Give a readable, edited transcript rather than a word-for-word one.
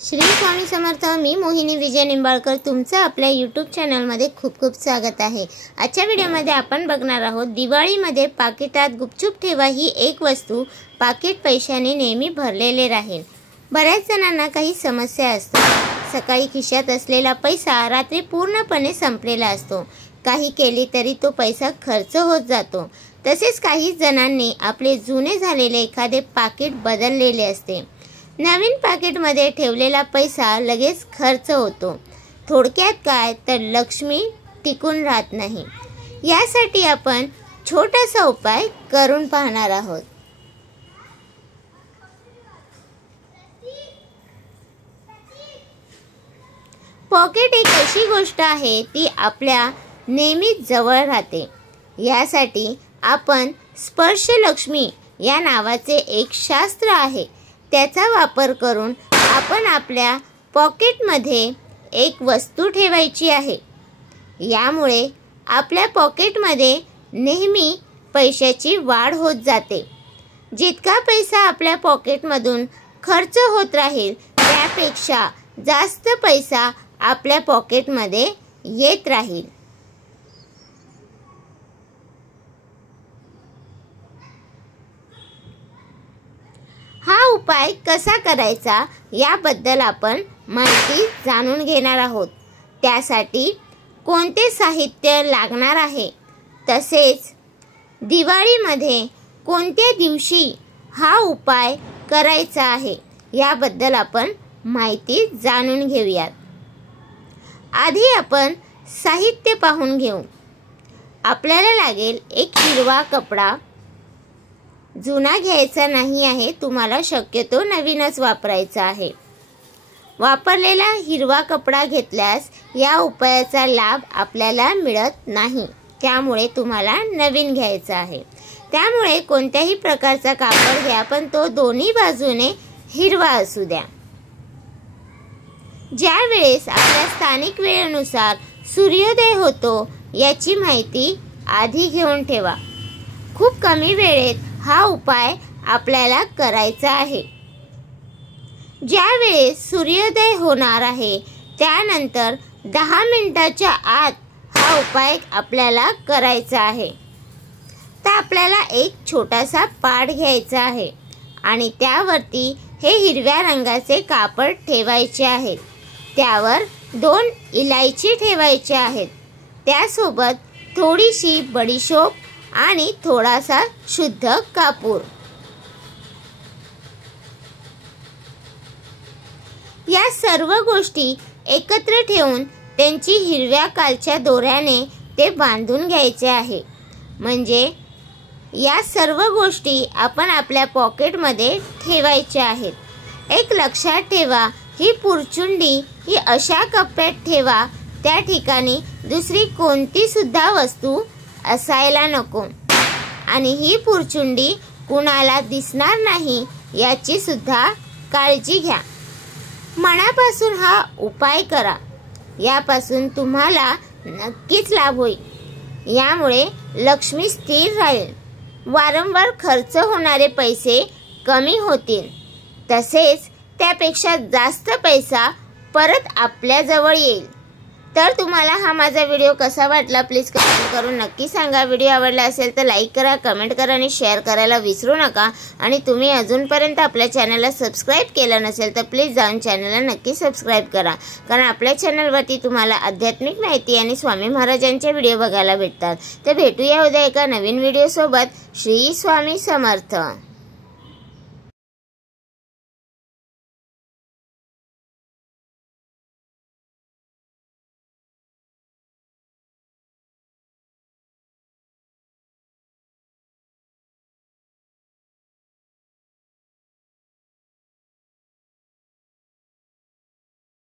श्री स्वामी समर्थ। मी मोहिनी विजय निंबाळकर तुमचं आपल्या यूट्यूब चॅनलमध्ये खूप खूप स्वागत आहे। आजच्या व्हिडिओमध्ये आपण बघणार आहोत दिवाळीमध्ये पाकिटात गुपचूप ठेवा ही एक वस्तू पाकिट पैशाने नेहमी भरलेले राहील। बऱ्याच जणांना काही समस्या असतात। सकाळी खिशात असलेला पैसा रात्री पूर्णपणे संपलेला असतो। काही केली तरी तो पैसा खर्च होत जातो। तसेच काही जणांनी आपले जुने झालेले एखादे पाकिट बदललेले असते। नवीन पाकिटमध्ये ठेवलेला पैसा लगेच खर्च होतो। थोडक्यात काय तर लक्ष्मी टिकून राहत नाही। यासाठी आपण छोटासा उपाय करून पाहणार आहोत। पॉकेट एक अशी गोष्ट आहे ती आपल्या नेहमी जवळ राहते। यासाठी आपण स्पर्श लक्ष्मी या नावाचे एक शास्त्र आहे त्याचा वापर करून आपण आपल्या पॉकेटमध्ये एक वस्तू ठेवायची आहे। यामुळे आपल्या पॉकेटमध्ये नेहमी पैशाची वाढ होत जाते। जितका पैसा आपल्या पॉकेटमधून खर्च होत राहील त्यापेक्षा जास्त पैसा आपल्या पॉकेटमध्ये येत राहील। हा उपाय कसा करायचा याबद्दल आपण माहिती जाणून घेणार आहोत। त्यासाठी कोणते साहित्य लागणार आहे, तसेच दिवाळीमध्ये कोणत्या दिवशी हा उपाय करायचा आहे याबद्दल आपण माहिती जाणून घेऊयात। आधी आपण साहित्य पाहून घेऊ। आपल्याला लागेल एक हिरवा कपडा। जुना घ्यायचा नाही आहे, तुम्हाला शक्यतो नवीनच वापरायचा आहे। वापरलेला हिरवा कपडा घेतल्यास या उपायाचा लाभ आपल्याला मिळत नाही, त्यामुळे तुम्हाला नवीन घ्यायचा आहे। त्यामुळे कोणत्याही प्रकारचा कापड घ्या, पण तो दोन्ही बाजूने हिरवा असू द्या। ज्या वेळेस आपल्या स्थानिक वेळेनुसार सूर्योदय होतो याची माहिती आधी घेऊन ठेवा। खूप कमी वेळेत हा उपाय आपल्याला करायचा आहे। ज्या वेळेस सूर्योदय होणार आहे त्यानंतर 10 मिनिटाच्या आत हा उपाय आपल्याला करायचा आहे। तर आपल्याला एक छोटासा पाट घ्यायचा आहे आणि त्यावरती हे हिरव्या रंगाचे कापड ठेवायचे आहेत। त्यावर 2 इलायची ठेवायचे आहेत। त्यासोबत थोडीशी बडीशोप आणि थोडासा शुद्ध कापूर। या सर्व गोष्टी एकत्र ठेवून त्यांची हिरव्या कालच्या दोऱ्याने ते बांधून घ्यायचे आहे। म्हणजे या सर्व गोष्टी आपण आपल्या पॉकेटमध्ये ठेवायच्या आहेत। एक लक्षात ठेवा, ही पुरचुंडी ही अशा कप्प्यात ठेवा त्या ठिकाणी दुसरी कोणती सुद्धा वस्तू असायला नको आणि ही पुरचुंडी कुणाला दिसणार नाही याची सुद्धा काळजी घ्या। मनापासून हा उपाय करा, यापासून तुम्हाला नक्कीच लाभ होईल। यामुळे लक्ष्मी स्थिर राहील, वारंवार खर्च होणारे पैसे कमी होतील, तसेच त्यापेक्षा जास्त पैसा परत आपल्या जवळ येईल। तर तुम्हाला हा माझा व्हिडिओ कसा वाटला प्लीज कमेंट करून नक्की सांगा। व्हिडिओ आवडला असेल तर लाईक करा, कमेंट करा आणि शेअर करायला विसरू नका। आणि तुम्ही अजूनपर्यंत आपल्या चॅनलला सबस्क्राईब केलं नसेल तर प्लीज जाऊन चॅनलला नक्की सबस्क्राईब करा, कारण आपल्या चॅनलवरती तुम्हाला आध्यात्मिक माहिती आणि स्वामी महाराजांचे व्हिडिओ बघायला भेटतात। तर भेटूया उद्या एका नवीन व्हिडिओ सोबत। श्री स्वामी समर्थ।